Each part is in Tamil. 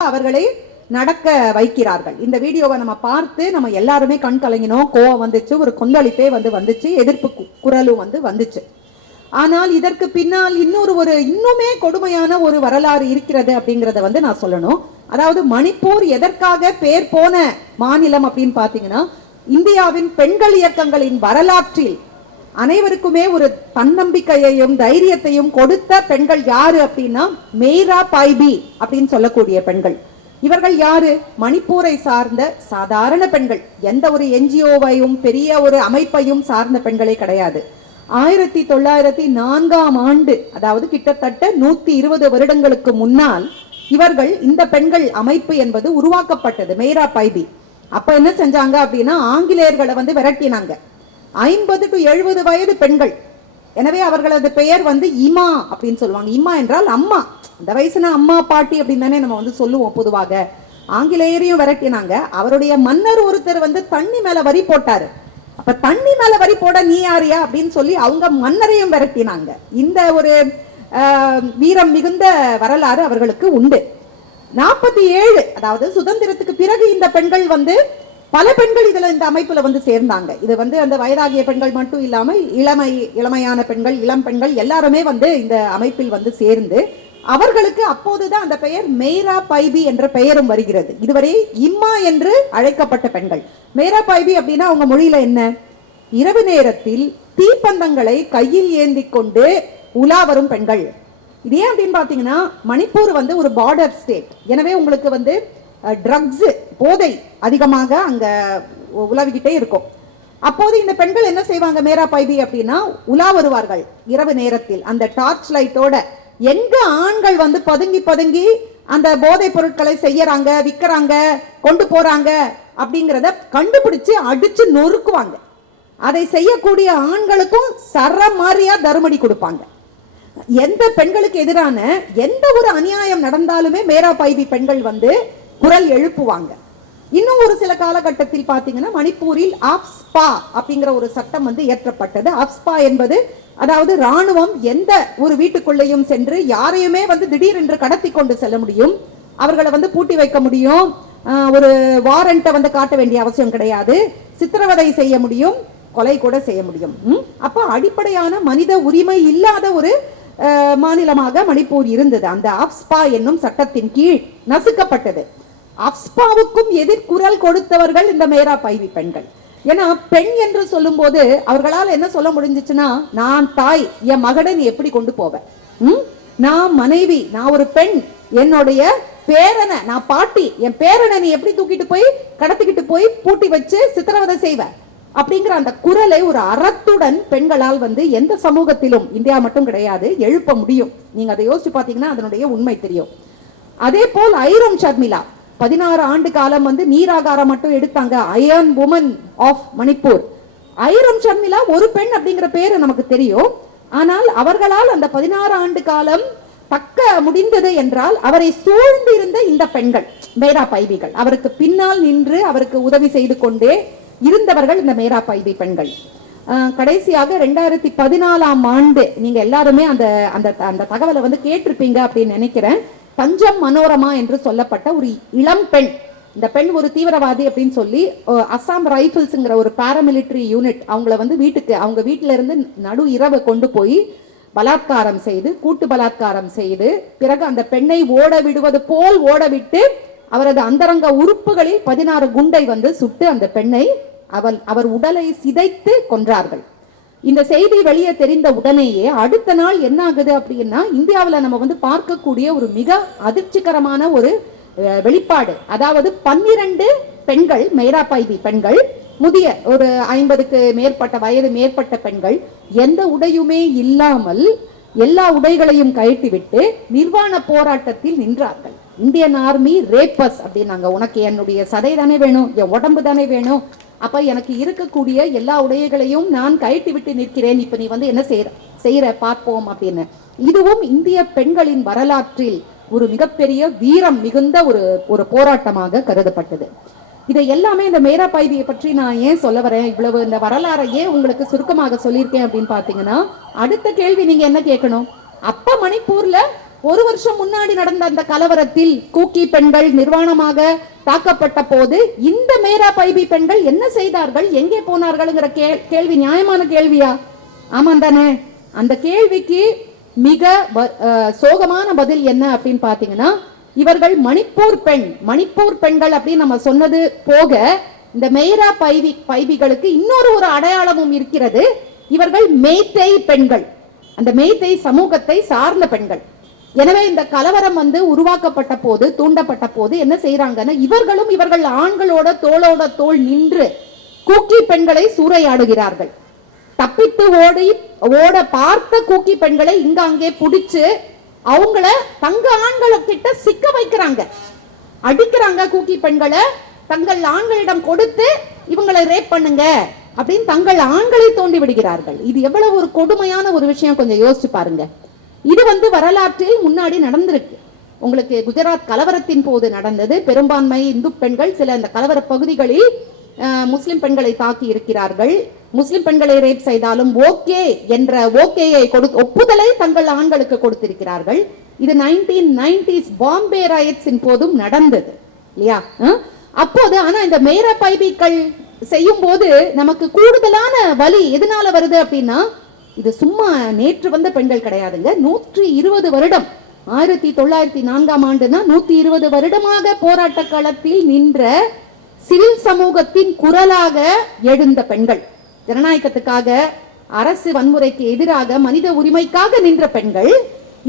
அவர்களை நடக்க வைக்கிறார்கள். இந்த வீடியோவை நம்ம பார்த்து நம்ம எல்லாருமே கண் கலங்கினோம். கோவம் வந்துச்சு ஒரு கொந்தளிப்பே வந்து வந்துச்சு எதிர்ப்பு குரலும் வந்து வந்துச்சு. ஆனால் இதற்கு பின்னால் இன்னொரு ஒரு இன்னுமே கொடுமையான ஒரு வரலாறு இருக்கிறது அப்படிங்கிறத வந்து நான் சொல்லணும். அதாவது மணிப்பூர் எதற்காக பேர் போன மாநிலம் அப்படின்னு பார்த்தீங்கன்னா இந்தியாவின் பெண்கள் இயக்கங்களின் வரலாற்றில் அனைவருக்குமே ஒரு தன்னம்பிக்கையையும் தைரியத்தையும் கொடுத்த பெண்கள் யாரு அப்படின்னா மெய்ரா பாய்பி அப்படின்னு சொல்லக்கூடிய பெண்கள். இவர்கள் யாரு? மணிப்பூரை சார்ந்த சாதாரண பெண்கள். எந்த ஒரு என்ஜிஓவையும் பெரிய ஒரு அமைப்பையும் சார்ந்த பெண்களே கிடையாது. ஆயிரத்தி தொள்ளாயிரத்தி நான்காம் ஆண்டு அதாவது கிட்டத்தட்ட நூத்தி இருபது வருடங்களுக்கு முன்னால் இவர்கள் இந்த பெண்கள் அமைப்பு என்பது உருவாக்கப்பட்டது மெய்ரா பைபி அப்ப என்ன செஞ்சாங்க அப்படின்னா ஆங்கிலேயர்களை வந்து விரட்டினாங்க. ஐம்பது டு எழுபது வயது பெண்கள். எனவே அவர்களது பெயர் வந்து இமா அப்படின்னு சொல்லுவாங்க. இமா என்றால் அம்மா. இந்த வயசுனா அம்மா பாட்டி அப்படின்னு தானே நம்ம வந்து சொல்லுவோம் பொதுவாக. ஆங்கிலேயரையும் விரட்டினாங்க. அவருடைய மன்னர் ஒருத்தர் வந்து தண்ணி மேல வரி போட்டாரு. அப்ப தண்ணி மேல வரி போட நீ யாரியா அப்படின்னு சொல்லி அவங்க மன்னரையும் விரட்டினாங்க. இந்த ஒரு வீரம் மிகுந்த வரலாறு அவர்களுக்கு உண்டு. நாற்பத்தி ஏழு அதாவது சுதந்திரத்துக்கு பிறகு இந்த பெண்கள் வந்து பல பெண்கள் இதுல இந்த அமைப்புல வந்து சேர்ந்தாங்க. இது வந்து அந்த வயதாகிய பெண்கள் மட்டும் இல்லாமல் இளமை இளமையான பெண்கள் இளம் பெண்கள் எல்லாருமே வந்து இந்த அமைப்பில் வந்து சேர்ந்து அவர்களுக்கு அப்போதுதான் அந்த பெயர் மெய்ரா பைபி என்ற பெயரும் வருகிறது. இதுவரை இம்மா என்று அழைக்கப்பட்ட பெண்கள். மெய்ரா பைபி அப்படின்னா அவங்க மொழியில என்ன? இரவு நேரத்தில் தீப்பந்தங்களை கையில் ஏந்தி கொண்டு உலா வரும் பெண்கள். இது ஏன் அப்படின்னு பார்த்தீங்கன்னா மணிப்பூர் வந்து ஒரு பார்டர் ஸ்டேட் எனவே உங்களுக்கு வந்து ட்ரக்ஸ் போதை அதிகமாக அங்க உ- உலவிக்கிட்டே இருக்கும். அப்போது இந்த பெண்கள் என்ன செய்வாங்க மேரா பைபி அப்படின்னா உலா வருவார்கள் இரவு நேரத்தில். அந்த டார்ச் லைட்டோட எங்க ஆண்கள் வந்து பதுங்கி பதுங்கி அந்த போதைப் பொருட்களை செய்யறாங்க விற்கிறாங்க கொண்டு போறாங்க அப்படிங்கிறத கண்டுபிடிச்சு அடிச்சு நொறுக்குவாங்க. அதை செய்யக்கூடிய ஆண்களுக்கும் சர மாதிரியா தருமடி கொடுப்பாங்க. எந்த பெண்களுக்கு எதிரான எந்த ஒரு அநியாயம் நடந்தாலுமே மேரா பைபி பெண்கள் வந்து குரல் எழுப்புவாங்க. இன்னும் ஒரு சில காலகட்டத்தில் பார்த்தீங்கன்னா மணிப்பூரில் ஆப்ஸ்பா அப்படிங்கிற ஒரு சட்டம் வந்து இயற்றப்பட்டது. ஆப்ஸ்பா என்பது அதாவது ராணுவம் எந்த ஒரு வீட்டுக்குள்ளேயும் சென்று யாரையுமே வந்து திடீரென்று கடத்தி கொண்டு செல்ல முடியும். அவர்களை வந்து பூட்டி வைக்க முடியும். ஒரு வாரண்ட்டை வந்து காட்ட வேண்டிய அவசியம் கிடையாது. சித்திரவதை செய்ய முடியும். கொலை கூட செய்ய முடியும். அப்போ அடிப்படையான மனித உரிமை இல்லாத ஒரு அஹ், மாநிலமாக மணிப்பூர் இருந்தது. அந்த ஆப்ஸ்பா என்னும் சட்டத்தின் கீழ் நசுக்கப்பட்டது. அப்ஸ்பாவுக்கும் எதிர்குரல் கொடுத்தவர்கள் இந்த மேரா பைவி பெண்கள். ஏன்னா பெண் என்று சொல்லும் போது அவர்களால் என்ன சொல்ல முடிஞ்சிச்சுன்னா நான் தாய் என் மகனை நீ எப்படி கொண்டு போவேன் நான் மனைவி நான் ஒரு பெண் என்னுடைய பேரனை நான் பாட்டி என் பேரனை நீ எப்படி தூக்கிட்டு போய் கடத்திக்கிட்டு போய் பூட்டி வச்சு சித்திரவதை செய்வ? அப்படிங்கிற அந்த குரலை ஒரு அறத்துடன் பெண்களால் வந்து எந்த சமூகத்திலும் இந்தியா மட்டும் கிடையாது எழுப்ப முடியும். நீங்க அதை யோசிச்சு பாத்தீங்கன்னா அதனுடைய உண்மை தெரியும். அதே போல் ஐரம் ஷர்மிளா பதினாறு ஆண்டு காலம் வந்து நீராகாரம் மட்டும் எடுத்தாங்க. Iron woman of Manipur Irom Sharmila ஒரு பெண் அப்படிங்கிற பேரு நமக்கு தெரியும். ஆனால் அவர்களால் அந்த பதினாறு ஆண்டு காலம் தக்க முடிந்தது என்றால் அவரை சூழ்ந்திருந்த இந்த பெண்கள் மேரா பைபிகள். அவருக்கு பின்னால் நின்று அவருக்கு உதவி செய்து கொண்டே இருந்தவர்கள் இந்த மேரா பைபி பெண்கள். கடைசியாக ரெண்டாயிரத்தி பதினாலாம் ஆண்டு நீங்க எல்லாருமே அந்த அந்த அந்த தகவலை வந்து கேட்டிருப்பீங்க அப்படின்னு நினைக்கிறேன். பஞ்சம் மனோரமா என்று சொல்லப்பட்ட ஒரு இளம் பெண். இந்த பெண் ஒரு தீவிரவாதி அப்படின்னு சொல்லி அஹ், அஸ்ஸாம் ரைபிள்ஸ்ங்கிற ஒரு பாராமிலிட்டரி யூனிட் அவங்கள வந்து வீட்டுக்கு அவங்க வீட்டில இருந்து நடு இரவு கொண்டு போய் பலாத்காரம் செய்து கூட்டு பலாத்காரம் செய்து பிறகு அந்த பெண்ணை ஓட விடுவது போல் ஓடவிட்டு அவரது அந்தரங்க உறுப்புகளில் பதினாறு குண்டை வந்து சுட்டு அந்த பெண்ணை அவள் அவர் உடலை சிதைத்து கொன்றார்கள். இந்த செய்தி வெளியே தெரிந்த உடனேயே அடுத்த நாள் என்ன ஆகுது அப்படின்னா இந்தியாவில் நம்ம வந்து பார்க்கக்கூடிய ஒரு மிக அதிர்ச்சிகரமான ஒரு வெளிப்பாடு. அதாவது பன்னிரண்டு பெண்கள் மேரா பெண்கள் முதிய ஒரு ஐம்பதுக்கு மேற்பட்ட வயது மேற்பட்ட பெண்கள் எந்த உடையுமே இல்லாமல் எல்லா உடைகளையும் கழட்டிவிட்டு நிர்வாண போராட்டத்தில் நின்றார்கள். இந்தியன் ஆர்மி ரேப்பஸ் அப்படின்னாங்க. உனக்கு என்னுடைய சதை தானே வேணும்? என் உடம்பு தானே வேணும்? அப்ப எனக்கு இருக்கக்கூடிய எல்லா உடைகளையும் நான் கழட்டி விட்டு நிற்கிறேன். இப்ப நீ வந்து என்ன செய்யற செய்யற பார்ப்போம் அப்படின்னு. இதுவும் இந்திய பெண்களின் வரலாற்றில் ஒரு மிகப்பெரிய வீரம் மிகுந்த ஒரு ஒரு போராட்டமாக கருதப்பட்டது. இதை எல்லாமே இந்த மேரா பைதியை பற்றி நான் ஏன் சொல்ல வரேன்? இவ்வளவு இந்த வரலாறை ஏன் உங்களுக்கு சுருக்கமாக சொல்லியிருக்கேன் அப்படின்னு பாத்தீங்கன்னா அடுத்த கேள்வி நீங்க என்ன கேட்கணும்? அப்ப மணிப்பூர்ல ஒரு வருஷம் முன்னாடி நடந்த அந்த கலவரத்தில் கூக்கி பெண்கள் நிர்வாணமாக தாக்கப்பட்ட போது இந்த மேரா பைபி பெண்கள் என்ன செய்தார்கள்? எங்கே போனார்கள்ங்கிற கேள்வி நியாயமான கேள்வியா? ஆமாம் தானே. அந்த கேள்விக்கு மிக வ- சோகமான பதில் என்ன அப்படின்னு பார்த்தீங்கன்னா இவர்கள் மணிப்பூர் பெண் மணிப்பூர் பெண்கள் அப்படின்னு நம்ம சொன்னது போக இந்த மெய்ரா பைவி பைபிகளுக்கு இன்னொரு ஒரு அடையாளமும் இருக்கிறது. இவர்கள் மேய்த்தை பெண்கள். அந்த மேய்த்தை சமூகத்தை சார்ந்த பெண்கள். எனவே இந்த கலவரம் வந்து உருவாக்கப்பட்ட போது தூண்டப்பட்ட போது என்ன செய்யறாங்கன்னா இவர்களும் இவர்கள் ஆண்களோட தோளோட தோள் நின்று கூக்கி பெண்களை சூறையாடுகிறார்கள். தப்பித்து ஓடி ஓட பார்த்த கூக்கி பெண்களை இங்க அங்கே பிடிச்சு அவங்கள தங்க ஆண்களை கிட்ட சிக்க வைக்கிறாங்க. அடிக்கிறாங்க கூக்கி பெண்களை. தங்கள் ஆண்களிடம் கொடுத்து இவங்களை ரேப் பண்ணுங்க அப்படின்னு தங்கள் ஆண்களை தோண்டி விடுகிறார்கள். இது எவ்வளவு ஒரு கொடுமையான ஒரு விஷயம் கொஞ்சம் யோசிச்சு பாருங்க. இது வந்து வரலாற்றில் முன்னாடி நடந்திருக்கு. உங்களுக்கு குஜராத் கலவரத்தின் போது நடந்தது. பெரும்பான்மை இந்து பெண்கள் சில இந்த கலவர பகுதிகளில் முஸ்லிம் பெண்களை தாக்கி இருக்கிறார்கள். முஸ்லிம் பெண்களை ரேப் செய்தாலும் ஓகே என்ற ஓகேயை கொடு ஒப்புதலை தங்கள் ஆண்களுக்கு கொடுத்திருக்கிறார்கள். இது நைன்டீன் நைன்டிஸ் பாம்பே ராயட்ஸின் போதும் நடந்தது. இல்லையா? அப்போது ஆனா இந்த மேர பைபிக்கள் செய்யும் போது நமக்கு கூடுதலான வலி எதனால வருது அப்படின்னா இது சும்மா நேற்று வந்த பெண்கள் கிடையாதுங்க. நூற்றி இருபது வருடம் ஆயிரத்தி தொள்ளாயிரத்தி நான்காம் ஆண்டுனா நூத்தி இருபது வருடமாக போராட்ட களத்தில் நின்ற சிவில் சமூகத்தின் குரலாக எழுந்த பெண்கள். ஜனநாயகத்துக்காக அரசு வன்முறைக்கு எதிராக மனித உரிமைக்காக நின்ற பெண்கள்.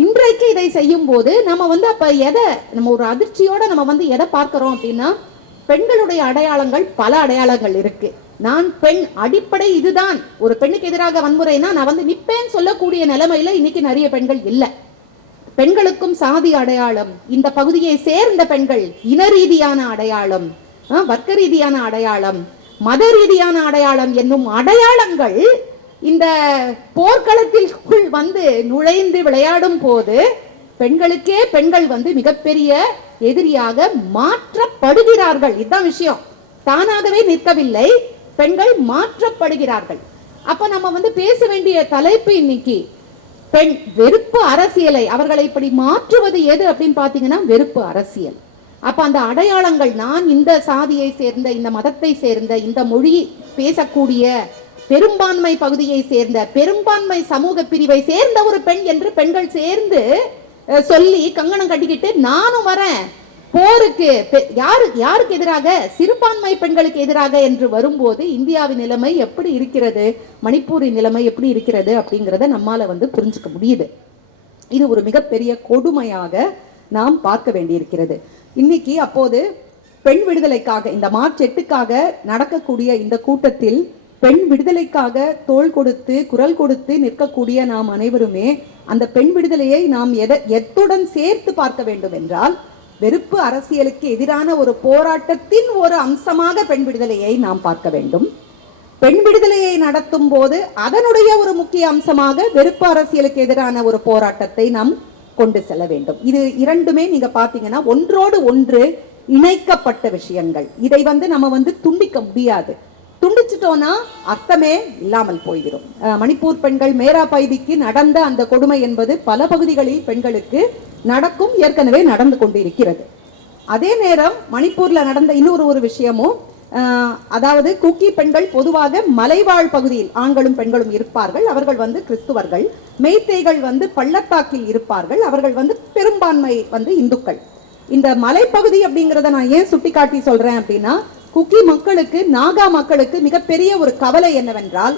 இன்றைக்கு இதை செய்யும் போது நம்ம வந்து அப்ப எதை நம்ம ஒரு அதிர்ச்சியோட நம்ம வந்து எதை பார்க்கிறோம் அப்படின்னா பெண்களுடைய அடையாளங்கள் பல அடையாளங்கள் இருக்கு. நான் பெண் அடிப்படை இதுதான். ஒரு பெண்ணுக்கு எதிராக வன்முறைனா நான் வந்து நிப்பேன்னு சொல்லக்கூடிய நிலைமையில இன்னைக்கு நிறைய பெண்கள் இல்லை. பெண்களுக்கும் சாதி அடையாளம் இந்த பகுதியை சேர்ந்த பெண்கள் இன ரீதியான அடையாளம் வர்க்க ரீதியான அடையாளம் மத ரீதியான அடையாளம் என்னும் அடையாளங்கள் இந்த போர்க்களத்திற்குள் வந்து நுழைந்து விளையாடும் போது பெண்களுக்கே பெண்கள் வந்து மிகப்பெரிய எதிரியாக மாற்றப்படுகிறார்கள். இதுதான் விஷயம். தானாகவே நிற்கவில்லை. பெண்கள் மாற்றப்படுகிறார்கள். அப்ப நம்ம வந்து பேச வேண்டிய தலைப்பு இன்னைக்கு பெண் வெறுப்பு அரசியலை அவர்களை இப்படி மாற்றுவது எது அப்படின்னு பாத்தீங்கன்னா வெறுப்பு அரசியல். அப்ப அந்த அடையாளங்கள் நான் இந்த சாதியை சேர்ந்த இந்த மதத்தை சேர்ந்த இந்த மொழி பேசக்கூடிய பெரும்பான்மை பகுதியை சேர்ந்த பெரும்பான்மை சமூக பிரிவை சேர்ந்த ஒரு பெண் என்று பெண்கள் சேர்ந்து சொல்லி கங்கணம் கட்டிக்கிட்டு நானும் வரேன். போருக்கு யாரு யாருக்கு எதிராக? சிறுபான்மை பெண்களுக்கு எதிராக என்று வரும்போது இந்தியாவின் நிலைமை எப்படி இருக்கிறது? மணிப்பூரின் நிலைமை எப்படி இருக்கிறது? அப்படிங்கிறத நம்மால வந்து புரிஞ்சுக்க முடியுது. இது ஒரு மிகப்பெரிய கொடுமையாக நாம் பார்க்க வேண்டியிருக்கிறது. இன்னைக்கு அப்போது பெண் விடுதலைக்காக இந்த மார்ச் எட்டுக்காக நடக்கக்கூடிய இந்த கூட்டத்தில் பெண் விடுதலைக்காக தோள் கொடுத்து குரல் கொடுத்து நிற்கக்கூடிய நாம் அனைவருமே அந்த பெண் விடுதலையை நாம் எதை எத்துடன் சேர்த்து பார்க்க வேண்டும் என்றால் வெறுப்பு அரசியலுக்கு எதிரான ஒரு போராட்டத்தின் ஒரு அம்சமாக பெண் விடுதலையை நாம் பார்க்க வேண்டும். பெண் விடுதலையை நடத்தும் போது அதனுடைய ஒரு முக்கிய அம்சமாக வெறுப்பு அரசியலுக்கு எதிரான ஒரு போராட்டத்தை நாம் கொண்டு செல்ல வேண்டும். இது இரண்டுமே நீங்க பாத்தீங்கன்னா ஒன்றோடு ஒன்று இணைக்கப்பட்ட விஷயங்கள். இதை வந்து நம்ம வந்து துண்டிக்க முடியாது. துண்டிச்சிட்டோம்னா அர்த்தமே இல்லாமல் போய்விடும். மணிப்பூர் பெண்கள் மேரா பைதிக்கு நடந்த அந்த கொடுமை என்பது பல பகுதிகளில் பெண்களுக்கு நடக்கும் ஏற்கனவே நடந்து கொண்டிருக்கிறது. அதே நேரம் மணிப்பூர்ல நடந்த இன்னொரு ஒரு விஷயமும் அதாவது குக்கி பெண்கள் பொதுவாக மலைவாழ் பகுதியில் ஆண்களும் பெண்களும் இருப்பார்கள். அவர்கள் வந்து கிறிஸ்துவர்கள். மெய்த்தேய்கள் வந்து பள்ளத்தாக்கில் இருப்பார்கள். அவர்கள் வந்து பெரும்பான்மை வந்து இந்துக்கள். இந்த மலைப்பகுதி அப்படிங்கிறத நான் ஏன் சுட்டிக்காட்டி சொல்றேன் அப்படின்னா குக்கி மக்களுக்கு நாகா மக்களுக்கு மிகப்பெரிய ஒரு கவலை என்னவென்றால்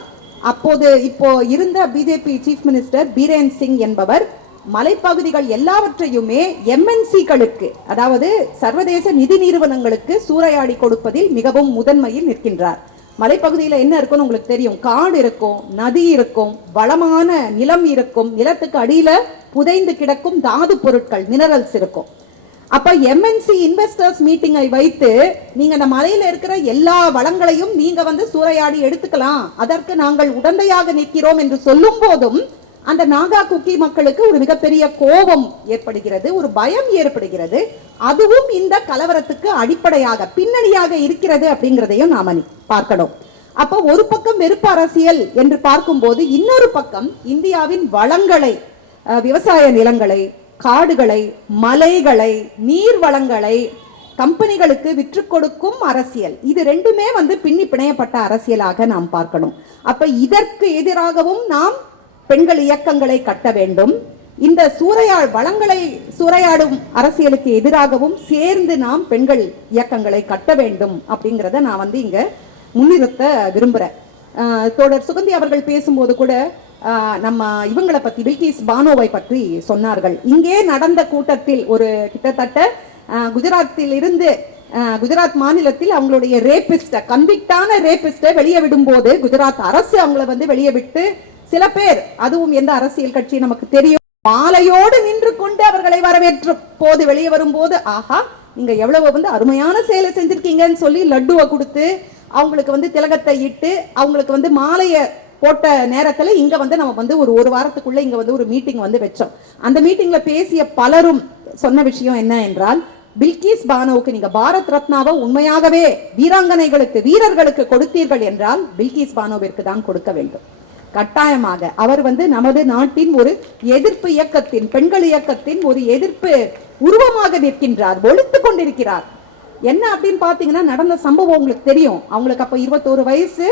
அப்போது இப்போ இருந்த BJP chief minister Biren Singh என்பவர் மலைப்பகுதிகள் எல்லாவற்றையுமே எம்என்சிகளுக்கு அதாவது சர்வதேச நிதி நிறுவனங்களுக்கு சூறையாடி கொடுப்பதில் மிகவும் முதன்மையில் நிற்கின்றார். மலைப்பகுதியில் என்ன இருக்கும்னு உங்களுக்கு தெரியும். காடு இருக்கும் நதி இருக்கும் வளமான நிலம் இருக்கும் நிலத்துக்கு அடியில் புதைந்து கிடக்கும் தாது பொருட்கள் மினரல்ஸ் இருக்கும். அப்போ எம்என்சி இன்வெஸ்டர்ஸ் மீட்டிங்கை வைத்து நீங்கள் அந்த மலையில் இருக்கிற எல்லா வளங்களையும் நீங்கள் வந்து சூறையாடி எடுத்துக்கலாம். அதற்கு நாங்கள் உடந்தையாக நிற்கிறோம் என்று சொல்லும் போதும் அந்த நாகா குக்கி மக்களுக்கு ஒரு மிகப்பெரிய கோபம் ஏற்படுகிறது ஒரு பயம் ஏற்படுகிறது. அதுவும் இந்த கலவரத்துக்கு அடிப்படையாக பின்னணியாக இருக்கிறது அப்படிங்கிறதையும் நாம பார்க்கணும். அப்ப ஒரு பக்கம் வெறுப்பு அரசியல் என்று பார்க்கும்போது இன்னொரு பக்கம் இந்தியாவின் வளங்களை விவசாய நிலங்களை காடுகளை மலைகளை நீர் வளங்களை கம்பெனிகளுக்கு விற்று கொடுக்கும் அரசியல். இது ரெண்டுமே வந்து பின்னி பிணையப்பட்ட அரசியலாக நாம் பார்க்கணும். அப்ப இதற்கு எதிராகவும் நாம் பெண்கள் இயக்கங்களை கட்ட வேண்டும். இந்த சூறையாள் வளங்களை சூறையாடும் அரசியலுக்கு எதிராகவும் சேர்ந்து நாம் பெண்கள் இயக்கங்களை கட்ட வேண்டும் அப்படிங்கிறத நான் வந்து இங்க முன்னிறுத்த விரும்புகிறேன் ஆஹ் தோழர் சுகந்தி அவர்கள் பேசும்போது கூட நம்ம இவங்களை பத்தி பில்கிஸ் பானோவை பற்றி சொன்னார்கள். இங்கே நடந்த கூட்டத்தில் ஒரு கிட்டத்தட்ட குஜராத்தில் இருந்து குஜராத் மாநிலத்தில் அவங்களுடைய ரேபிஸ்ட கன்விக்டான ரேபிஸ்ட வெளியே விடும்போது குஜராத் அரசு அவங்கள வந்து வெளியே விட்டு சில பேர் அதுவும் எந்த அரசியல் கட்சி நமக்கு தெரியும் மாலையோடு நின்று கொண்டு அவர்களை வரவேற்ற போது வெளியே வரும்போது ஆஹா நீங்க எவ்வளவு வந்து அருமையான செயலை செஞ்சிருக்கீங்கன்னு சொல்லி லட்டுவை கொடுத்து அவங்களுக்கு வந்து திலகத்தை இட்டு அவங்களுக்கு வந்து மாலையை போட்ட நேரத்துல இங்க வந்து நம்ம வந்து ஒரு ஒரு வாரத்துக்குள்ள இங்க வந்து ஒரு மீட்டிங் வந்து வச்சோம். அந்த மீட்டிங்ல பேசிய பலரும் சொன்ன விஷயம் என்ன என்றால் பில்கிஸ் பானுவுக்கு நீங்க பாரத் ரத்னாவை உண்மையாகவே வீராங்கனைகளுக்கு வீரர்களுக்கு கொடுத்தீர்கள் என்றால் பில்கிஸ் பானுவிற்கு தான் கொடுக்க வேண்டும். கட்டாயமாக. அவர் வந்து நமது நாட்டின் ஒரு எதிர்ப்பு இயக்கத்தின் பெண்கள் இயக்கத்தின் ஒரு எதிர்ப்பு உருவமாக நிற்கின்றார் ஒழித்து கொண்டிருக்கிறார். என்ன அப்படின்னு பாத்தீங்கன்னா நடந்த சம்பவம் உங்களுக்கு தெரியும். அவங்களுக்கு அப்ப இருபத்தோரு வயசு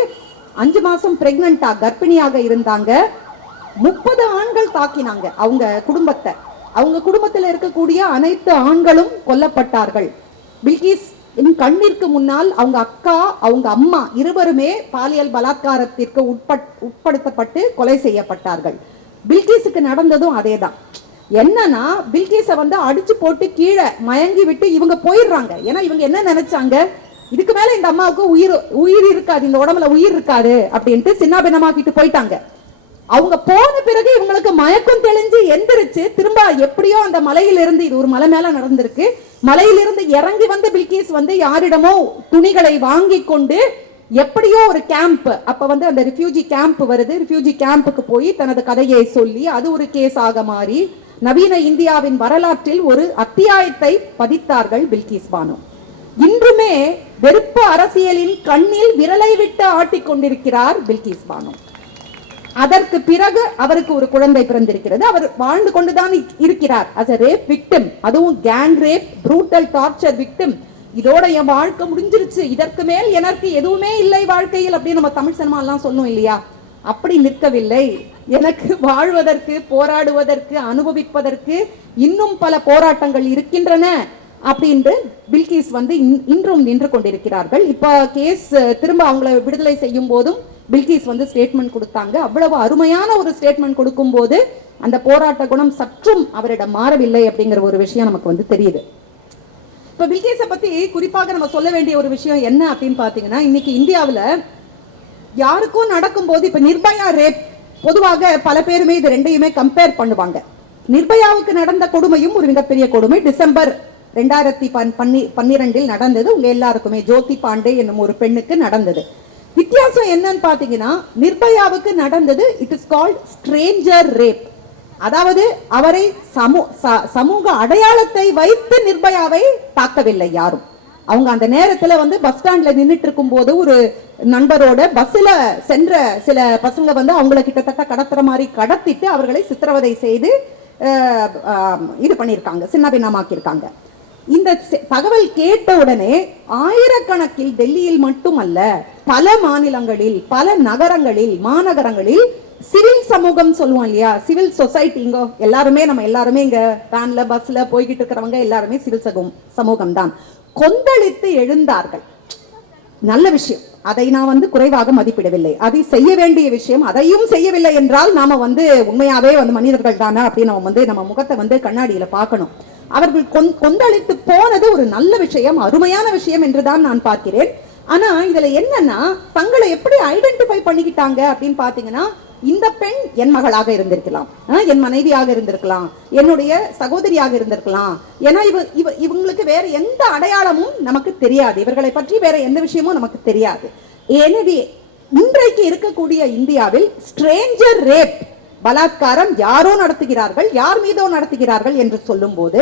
அஞ்சு மாசம் பிரெக்னண்டா கர்ப்பிணியாக இருந்தாங்க. முப்பது ஆண்கள் தாக்கினாங்க அவங்க குடும்பத்தை. அவங்க குடும்பத்தில் இருக்கக்கூடிய அனைத்து ஆண்களும் கொல்லப்பட்டார்கள். பில்கிஸ் என் கண்ணிற்கு முன்னால் அவங்க அக்கா அவங்க அம்மா இருவருமே பாலியல் பலாத்காரத்திற்கு உட்பட் உட்படுத்தப்பட்டு கொலை செய்யப்பட்டார்கள். பில்கிஸுக்கு நடந்ததும் அதேதான். என்னன்னா பில்கேஸை வந்து அடிச்சு போட்டு கீழே மயங்கி விட்டு இவங்க போயிடுறாங்க. ஏன்னா இவங்க என்ன நினைச்சாங்க? இதுக்கு மேல இந்த அம்மாவுக்கு உயிர் உயிர் இருக்காது இந்த உடம்புல உயிர் இருக்காது அப்படின்ட்டு சின்னாபின்னமாக்கிட்டு போயிட்டாங்க. அவங்க போன பிறகு இவங்களுக்கு மயக்கம் தெளிஞ்சு எந்திரிச்சு திரும்ப எப்படியோ அந்த மலையிலிருந்து இது ஒரு மலை மேல நடந்திருக்கு மலையிலிருந்து இறங்கி வந்து பில்கிஸ் வந்து யாரிடமோ துணிகளை வாங்கி கொண்டு எப்படியோ ஒரு கேம்ப் அப்ப வந்து அந்த ரிஃப்யூஜி கேம்ப் வருது. ரிஃப்யூஜி கேம்புக்கு போய் தனது கதையை சொல்லி அது ஒரு கேஸ் ஆக மாறி நவீன இந்தியாவின் வரலாற்றில் ஒரு அத்தியாயத்தை பதித்தார்கள் பில்கிஸ் பானு. இன்றுமே வெறுப்பு அரசியலின் கண்ணில் விரலை விட்டு ஆட்டிக் கொண்டிருக்கிறார் பில்கிஸ் பானு. அதற்கு பிறகு அவருக்கு ஒரு குழந்தை பிறந்திருக்கிறது. அவர் வாழ்ந்து கொண்டுதான் இருக்கிறார். அஸ் a rape அதுவும் gang rape brutal torture victim இதோட என் வாழ்க்கை முடிஞ்சிருச்சு. இதற்கு மேல் எனக்கு எதுவுமே இல்லை வாழ்க்கையில் அப்படின்னு நம்ம தமிழ் சினிமா எல்லாம் சொல்லும் இல்லையா? அப்படி நிற்கவில்லை. எனக்கு வாழ்வதற்கு போராடுவதற்கு அனுபவிப்பதற்கு இன்னும் பல போராட்டங்கள் இருக்கின்றன அப்படின்று பில்கிஸ் வந்து இன்- இன்றும் நின்று கொண்டிருக்கிறார்கள். இப்போ கேஸ் திரும்ப அவங்கள விடுதலை செய்யும் போதும் பில்கிஸ் வந்து ஸ்டேட்மெண்ட் கொடுத்தாங்க. அவ்வளவு அருமையான ஒரு ஸ்டேட்மெண்ட் கொடுக்கும்போது அந்த போராட்ட குணம் சற்றும் அவரிடம் மாறவில்லை அப்படிங்கிற ஒரு விஷயம் நமக்கு வந்து தெரியுது. இப்ப பில்கேஸை பத்தி குறிப்பாக நம்ம சொல்ல வேண்டிய ஒரு விஷயம் என்ன அப்படின்னு பார்த்தீங்கன்னா இன்னைக்கு இந்தியாவில் யாருக்கும் நடக்கும்போது இப்ப நிர்பயா ரேப் பொதுவாக பல பேருமே இது ரெண்டையுமே கம்பேர் பண்ணுவாங்க. நிர்பயாவுக்கு நடந்த கொடுமையும் ஒரு மிகப்பெரிய கொடுமை. டிசம்பர் ரெண்டாயிரத்தி பன் பன்னி பன்னிரெண்டில் நடந்தது. உங்க எல்லாருக்குமே ஜோதி பாண்டே என்னும் ஒரு பெண்ணுக்கு நடந்தது. வித்தியாசம் என்னன்னு பாத்தீங்கன்னா நிர்பயாவுக்கு நடந்தது it is called stranger rape அதாவது அவரை சமூ ச- சமூக அடையாளத்தை வைத்து நிர்பயாவை தாக்கவில்லை யாரும். அவங்க அந்த நேரத்துல வந்து பஸ் ஸ்டாண்ட்ல நின்னுட்டு இருக்கும்போது ஒரு நண்பரோட பஸ்ல சென்ற சில பசங்க வந்து அவங்கள கிட்டத்தட்ட கடத்துற மாதிரி கடத்திட்டு அவர்களை சித்திரவதை செய்து இது பண்ணியிருக்காங்க சின்ன பின்னமாக்கியிருக்காங்க இந்த செ- தகவல் கேட்ட உடனே ஆயிரக்கணக்கில் டெல்லியில் மட்டுமல்ல பல மாநிலங்களில் பல நகரங்களில் மாநகரங்களில் சிவில் சமூகம் சொல்லுவோம் இல்லையா? சிவில் சொசைட்டி இங்க எல்லாருமே நம்ம எல்லாருமே இங்க வேன்ல பஸ்ல போய்கிட்டு இருக்கிறவங்க எல்லாருமே சிவில் சமூகம் சமூகம் தான் கொந்தளித்து எழுந்தார்கள். நல்ல விஷயம். அதை நான் வந்து குறைவாக மதிப்பிடவில்லை. அதை செய்ய வேண்டிய விஷயம் அதையும் செய்யவில்லை என்றால் நாம வந்து உண்மையாவே வந்து மனிதர்கள் தானே அப்படின்னு நம்ம வந்து நம்ம முகத்தை வந்து கண்ணாடியில பார்க்கணும். அவர்கள் கொந்தளித்து போனது ஒரு நல்ல விஷயம் அருமையான விஷயம் என்றுதான் நான் பார்க்கிறேன். ஆனா இதுல என்னன்னா தங்களை எப்படி ஐடென்டிஃபை பண்ணிக்கிட்டாங்க அப்படின்னு பாத்தீங்கன்னா இந்த பெண் என் மகளாக இருந்திருக்கலாம். என் மனைவியாக இருந்திருக்கலாம். என்னுடைய சகோதரியாக இருந்திருக்கலாம். ஏன்னா இவ இவ இவங்களுக்கு வேற எந்த அடையாளமும் நமக்கு தெரியாது. இவர்களை பற்றி வேற எந்த விஷயமும் நமக்கு தெரியாது. எனவே இன்றைக்கு இருக்கக்கூடிய இந்தியாவில் ஸ்ட்ரேஞ்சர் ரேப் பலாத்காரம் யாரோ நடத்துகிறார்கள் யார் மீதோ நடத்துகிறார்கள் என்று சொல்லும்போது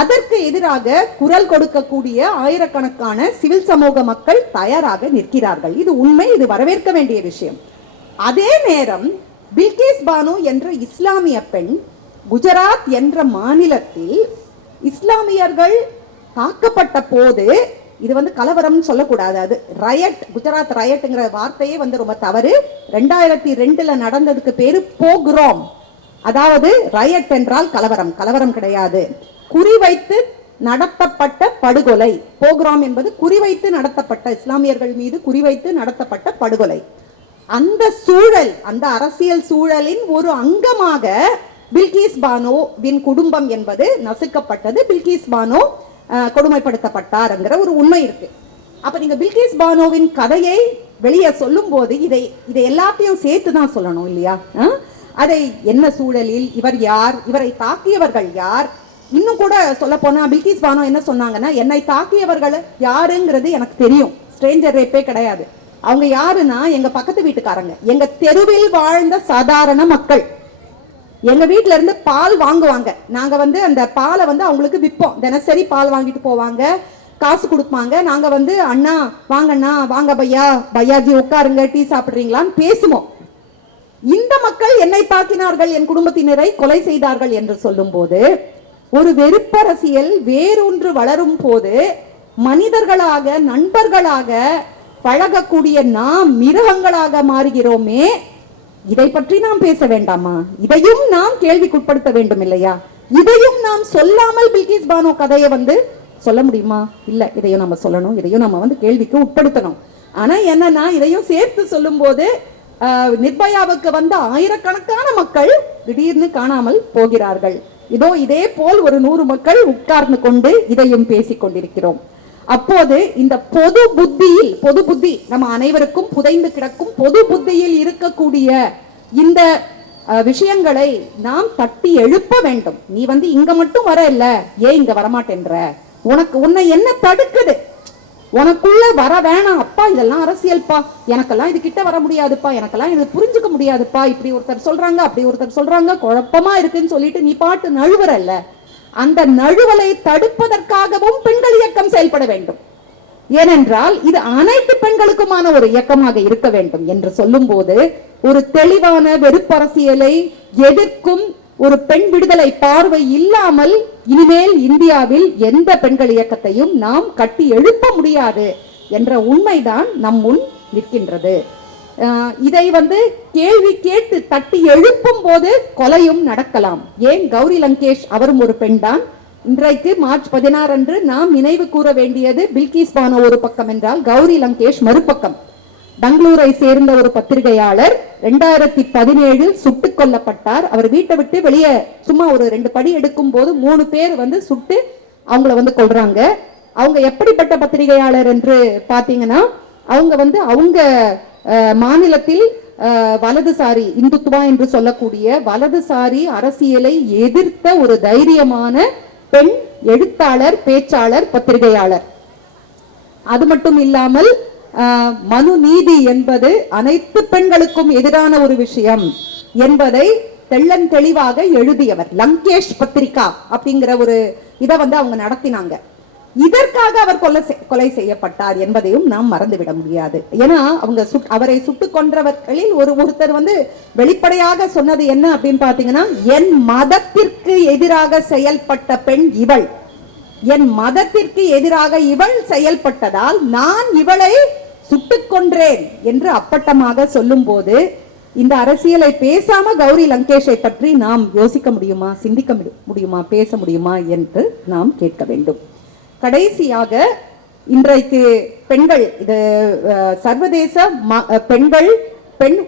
அதற்கு எதிராக குரல் கொடுக்கக்கூடிய ஆயிரக்கணக்கான சிவில் சமூக மக்கள் தயாராக நிற்கிறார்கள். இது உண்மை இது வரவேற்க வேண்டிய விஷயம். அதே நேரம் பில்கேஸ் பானு என்ற இஸ்லாமிய பெண் குஜராத் என்ற மாநிலத்தில் இஸ்லாமியர்கள் தாக்கப்பட்ட போது இது வந்து கலவரம்னு சொல்லக்கூடாது. அது ரயட் குஜராத் ரயட்டுங்கிற வார்த்தையே வந்து ரொம்ப தவறு. ரெண்டாயிரத்தி ரெண்டுல நடந்ததுக்கு பேரு போக்ரோம். அதாவது ரயட் என்றால் கலவரம். கலவரம் கிடையாது. குறிவைத்து நடத்தப்பட்ட படுகொலை. போக்ராம் என்பது குறிவைத்து நடத்தப்பட்ட இஸ்லாமியர்கள் மீது குறிவைத்து நடத்தப்பட்ட படுகொலை. அந்த சூழல் அந்த அரசியல் சூழலின் ஒரு அங்கமாக பில்கிஸ் பானோவின் குடும்பம் என்பது நசுக்கப்பட்டது. பில்கிஸ் பானோ கொடுமைப்படுத்தப்பட்டார்ங்கிற ஒரு உண்மை இருக்கு. அப்ப நீங்க பில்கிஸ் பானோவின் கதையை வெளியே சொல்லும் போது இதை இதை எல்லாத்தையும் சேர்த்து தான் சொல்லணும் இல்லையா? அதை என்ன சூழலில் இவர் யார் இவரை தாக்கியவர்கள் யார்? இன்னும் கூட சொல்ல போனா பில்கிஸ் பானோ என்ன சொன்னாங்கன்னா என்னை தாக்கியவர்கள் யாருங்கிறது எனக்கு தெரியும். ஸ்ட்ரேஞ்சர் ரேப்பே கிடையாது. அவங்க யாருன்னா எங்க பக்கத்து வீட்டுக்காரங்க. எங்க தெருவில் வாழ்ந்த சாதாரண மக்கள். எங்க வீட்ல இருந்து பால் வாங்குவாங்க. நாங்க வந்து அந்த பாலை வந்து அவங்களுக்கு விற்போம் தினசரி பால் வாங்கிட்டு போவாங்க. காசு கொடுப்பாங்க. நாங்க வந்து அண்ணா வாங்கண்ணா வாங்க பையா. பையாஜி உட்காருங்க. டீ சாப்பிடுறீங்களான்னு பேசுவோம். இந்த மக்கள் என்னை தாக்கினார்கள். என் குடும்பத்தினரை கொலை செய்தார்கள் என்று சொல்லும்போது ஒரு வெறுப்பரசியல் வேறொன்று வளரும் போது மனிதர்களாக நண்பர்களாக பழகக்கூடிய நாம் மிருகங்களாக மாறுகிறோமே இதை பற்றி நாம் பேச வேண்டாமா? இதையும் நாம் கேள்விக்குட்படுத்த வேண்டும் இல்லையா இதையும் நாம் சொல்லாமல் பில்கிஸ் பானோ கதையை வந்து சொல்ல முடியுமா? இல்ல இதையும் நம்ம சொல்லணும். இதையும் நம்ம வந்து கேள்விக்கு உட்படுத்தணும். ஆனா என்னன்னா இதையும் சேர்த்து சொல்லும்போது ஆஹ், நிர்பயாவுக்கு வந்த ஆயிரக்கணக்கான மக்கள் திடீர்னு காணாமல் போகிறார்கள். இதோ இதே போல் ஒரு நூறு மக்கள் உட்கார்ந்து கொண்டு இதையும் பேசிக் கொண்டிருக்கிறோம். அப்போது இந்த பொது புத்தியில் பொது புத்தி நம்ம அனைவருக்கும் புதைந்து கிடக்கும் பொது புத்தியில் இருக்கக்கூடிய இந்த அஹ், விஷயங்களை நாம் தட்டி எழுப்ப வேண்டும். நீ வந்து இங்க மட்டும் வர இல்ல ஏன் இங்க வரமாட்டேன்ற. உனக்கு உன்னை என்ன தடுக்குது? உனக்குள்ள வர வேணாம். அப்பா இதெல்லாம் அரசியல்ப்பா எனக்கெல்லாம் இது கிட்ட வர முடியாதுப்பா. எனக்கெல்லாம் இது புரிஞ்சுக்க முடியாதுப்பா. இப்படி ஒருத்தர் சொல்றாங்க அப்படி ஒருத்தர் சொல்றாங்க குழப்பமா இருக்குன்னு சொல்லிட்டு நீ பாட்டு நழுவுறல்ல அந்த நழுவலை தடுப்பதற்காகவும் பெண்கள் இயக்கம் செயல்பட வேண்டும். ஏனென்றால் இது அனைத்து பெண்களுக்குமான ஒரு இயக்கமாக இருக்க வேண்டும் என்று சொல்லும் போது ஒரு தெளிவான வெறுப்பரசியலை எதிர்க்கும் ஒரு பெண் விடுதலை பார்வை இல்லாமல் இனிமேல் இந்தியாவில் எந்த பெண்கள் இயக்கத்தையும் நாம் கட்டி எழுப்ப முடியாது என்ற உண்மைதான் நம் முன் நிற்கின்றது. இதை வந்து கேள்வி கேட்டு தட்டி எழுப்பும் போது கொலையும் நடக்கலாம். ஏன் கௌரி லங்கேஷ் அவரும் ஒரு பெண்தான்? இன்றைக்கு மார்ச் பதினாறு அன்று நாம் நினைவு கூற வேண்டியது பில்கிஸ் பானோ ஒரு பக்கம் என்றால் கௌரி லங்கேஷ் மறுபக்கம். பெங்களூரை சேர்ந்த ஒரு பத்திரிகையாளர் ரெண்டாயிரத்தி பதினேழில் சுட்டுக் கொல்லப்பட்டார். அவர் வீட்டை விட்டு வெளியே சும்மா ஒரு ரெண்டு படி எடுக்கும் போது மூணு பேர் வந்து சுட்டு அவங்கள வந்து கொள்றாங்க அவங்க எப்படிப்பட்ட பத்திரிகையாளர் என்று பாத்தீங்கன்னா அவங்க வந்து அவங்க மாநிலத்தில் அஹ், வலதுசாரி இந்துத்துவா என்று சொல்லக்கூடிய வலதுசாரி அரசியலை எதிர்த்த ஒரு தைரியமான பெண் எழுத்தாளர் பேச்சாளர் பத்திரிகையாளர். அது மட்டும் இல்லாமல் ஆஹ், மனு நீதி என்பது அனைத்து பெண்களுக்கும் எதிரான ஒரு விஷயம் என்பதை தெள்ளன் தெளிவாக எழுதியவர். லங்கேஷ் பத்திரிகா அப்படிங்கிற ஒரு இதை வந்து அவங்க நடத்தினாங்க. இதற்காக அவர் கொலை கொலை செய்யப்பட்டார் என்பதையும் நாம் மறந்துவிட முடியாது. ஏன்னா அவங்க அவரை சுட்டுக் கொன்றவர்களில் ஒரு ஒருத்தர் வந்து வெளிப்படையாக சொன்னது என்ன அப்படின்னு பாத்தீங்கன்னா என் மதத்திற்கு எதிராக செயல்பட்ட பெண் இவள். என் மதத்திற்கு எதிராக இவள் செயல்பட்டதால் நான் இவளை சுட்டுக் கொன்றேன் என்று அப்பட்டமாக சொல்லும் போது இந்த அரசியலை பேசாம கௌரி லங்கேஷை பற்றி நாம் யோசிக்க முடியுமா சிந்திக்க முடியுமா பேச முடியுமா என்று நாம் கேட்க வேண்டும். கடைசியாக இன்றைக்கு பெண்கள் இது சர்வதேச ம- பெண்கள் பெண்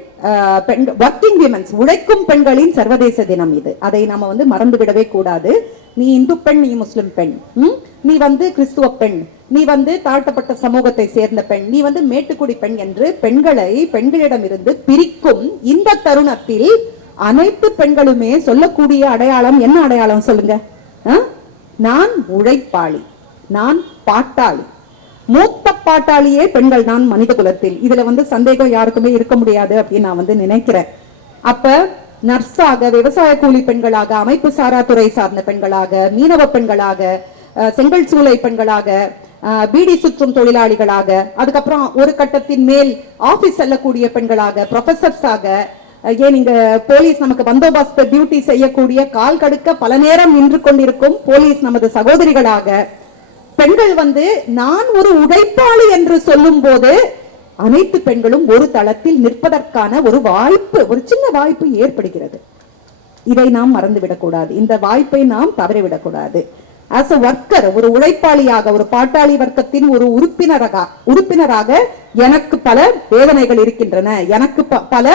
பெண் ஒர்க்கிங் விமன்ஸ் உழைக்கும் பெண்களின் சர்வதேச தினம் இது. அதை நாம வந்து மறந்துவிடவே கூடாது. நீ இந்து பெண் நீ முஸ்லிம் பெண். நீ வந்து கிறிஸ்துவ பெண். நீ வந்து தாழ்த்தப்பட்ட சமூகத்தை சேர்ந்த பெண். நீ வந்து மேட்டுக்குடி பெண் என்று பெண்களை பெண்களிடமிருந்து பிரிக்கும் இந்த தருணத்தில் அனைத்து பெண்களுமே சொல்லக்கூடிய அடையாளம் என்ன அடையாளம் சொல்லுங்க? ஆ? நான் உழைப்பாளி. நான் பாட்டாளி. மூத்த பாட்டாளியே பெண்கள் தான் மனித குலத்தில் இதுல வந்து சந்தேகம் யாருக்குமே இருக்க முடியாது அப்படின்னு நான் வந்து நினைக்கிறேன். அப்ப நர்ஸாக விவசாய கூலி பெண்களாக அமைப்பு சாரா துறை சார்ந்த பெண்களாக மீனவ பெண்களாக செங்கல் சூளை பெண்களாக பீடி சுற்றும் தொழிலாளிகளாக அதுக்கப்புறம் ஒரு கட்டத்தின் மேல் ஆபீஸ் செல்லக்கூடிய பெண்களாக ப்ரொஃபசர்ஸாக ஏன் இங்க போலீஸ் நமக்கு பந்தோபஸ்து டியூட்டி செய்யக்கூடிய கால் கடுக்க பல நேரம் நின்று கொண்டிருக்கும் போலீஸ் நமது சகோதரிகளாக பெண்கள் வந்து நான் ஒரு உடைப்பாளி என்று சொல்லும் போது அனைத்து பெண்களும் ஒரு தளத்தில் நிற்பதற்கான ஒரு வாய்ப்பு ஒரு சின்ன வாய்ப்பு ஏற்படுகிறது. இதை நாம் மறந்துவிடக்கூடாது இந்த வாய்ப்பை நாம் தவறிவிடக்கூடாது ஆஸ் அ ஒர்க்கர் ஒரு உழைப்பாளியாக ஒரு பாட்டாளி வர்க்கத்தின் ஒரு உறுப்பினராக உறுப்பினராக எனக்கு பல வேதனைகள் இருக்கின்றன. எனக்கு பல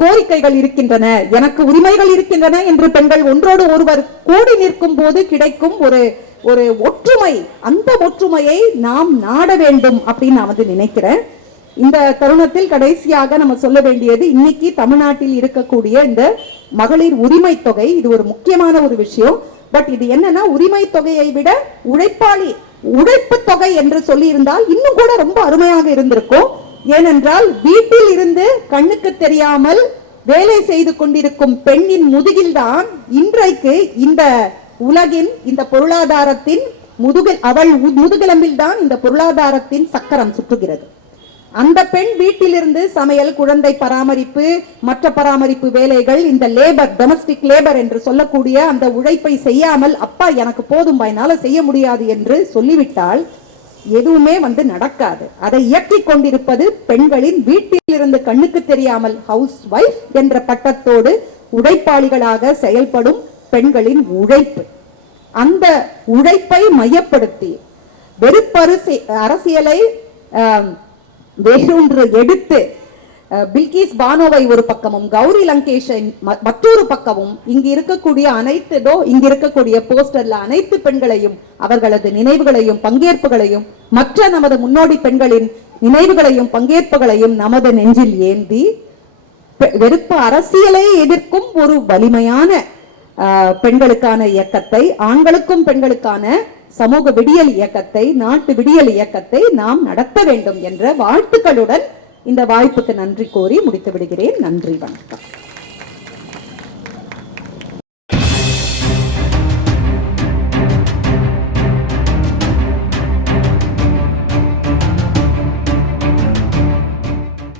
கோரிக்கைகள் இருக்கின்றன. எனக்கு உரிமைகள் இருக்கின்றன என்று பெண்கள் ஒன்றோடு ஒருவர் கூடி நிற்கும் போது கிடைக்கும் ஒரு ஒரு ஒற்றுமை அந்த ஒற்றுமையை நாம் நாட வேண்டும் அப்படின்னு நான் வந்து நினைக்கிறேன். இந்த தருணத்தில் கடைசியாக நம்ம சொல்ல வேண்டியது இன்னைக்கு தமிழ்நாட்டில் இருக்கக்கூடிய இந்த மகளிர் உரிமை தொகை இது ஒரு முக்கியமான ஒரு விஷயம். பட் இது என்னன்னா உரிமை தொகையை விட உழைப்பாளி உழைப்பு தொகை என்று சொல்லி இருந்தால் இன்னும் கூட ரொம்ப அருமையாக இருந்திருக்கும். ஏனென்றால் வீட்டில் இருந்து கண்ணுக்கு தெரியாமல் வேலை செய்து கொண்டிருக்கும் பெண்ணின் முதுகில்தான் இன்றைக்கு இந்த உலகின் இந்த பொருளாதாரத்தின் முதுகில் அவள் முதுகெலும்பில் தான் இந்த பொருளாதாரத்தின் சக்கரம் சுற்றுகிறது. அந்த பெண் வீட்டிலிருந்து சமையல் குழந்தை பராமரிப்பு மற்ற பராமரிப்பு வேலைகள் இந்த லேபர் டொமஸ்டிக் லேபர் என்று சொல்லக்கூடிய அந்த உழைப்பை செய்யாமல் அப்பா எனக்கு போதும் என்னால செய்ய முடியாது என்று சொல்லிவிட்டால் எதுவுமே வந்து நடக்காது. அதை இயக்கிக் கொண்டிருப்பது பெண்களின் வீட்டிலிருந்து கண்ணுக்கு தெரியாமல் ஹவுஸ் ஒய்ஃப் என்ற பட்டத்தோடு உழைப்பாளிகளாக செயல்படும் பெண்களின் உழைப்பு. அந்த உழைப்பை மையப்படுத்தி வெறுப்பரசி அரசியலை வேறொன்று எடுத்து பில்கிஸ் பானோவை ஒரு பக்கமும் கௌரி லங்கேஷை மற்றொரு பக்கமும் இங்கு இருக்கக்கூடிய அனைத்து இங்கு இருக்கக்கூடிய போஸ்டர்ல அனைத்து பெண்களையும் அவர்களது நினைவுகளையும் பங்கேற்புகளையும் மற்ற நமது முன்னோடி பெண்களின் நினைவுகளையும் பங்கேற்புகளையும் நமது நெஞ்சில் ஏந்தி வெறுப்பு அரசியலை எதிர்க்கும் ஒரு வலிமையான பெண்களுக்கான இயக்கத்தை ஆண்களுக்கும் பெண்களுக்கான சமூக விடியல் இயக்கத்தை நாட்டு விடியல் இயக்கத்தை நாம் நடத்த வேண்டும் என்ற வாழ்த்துக்களுடன் இந்த வாய்ப்புக்கு நன்றி கோரி முடித்து விடுகிறேன் நன்றி வணக்கம்.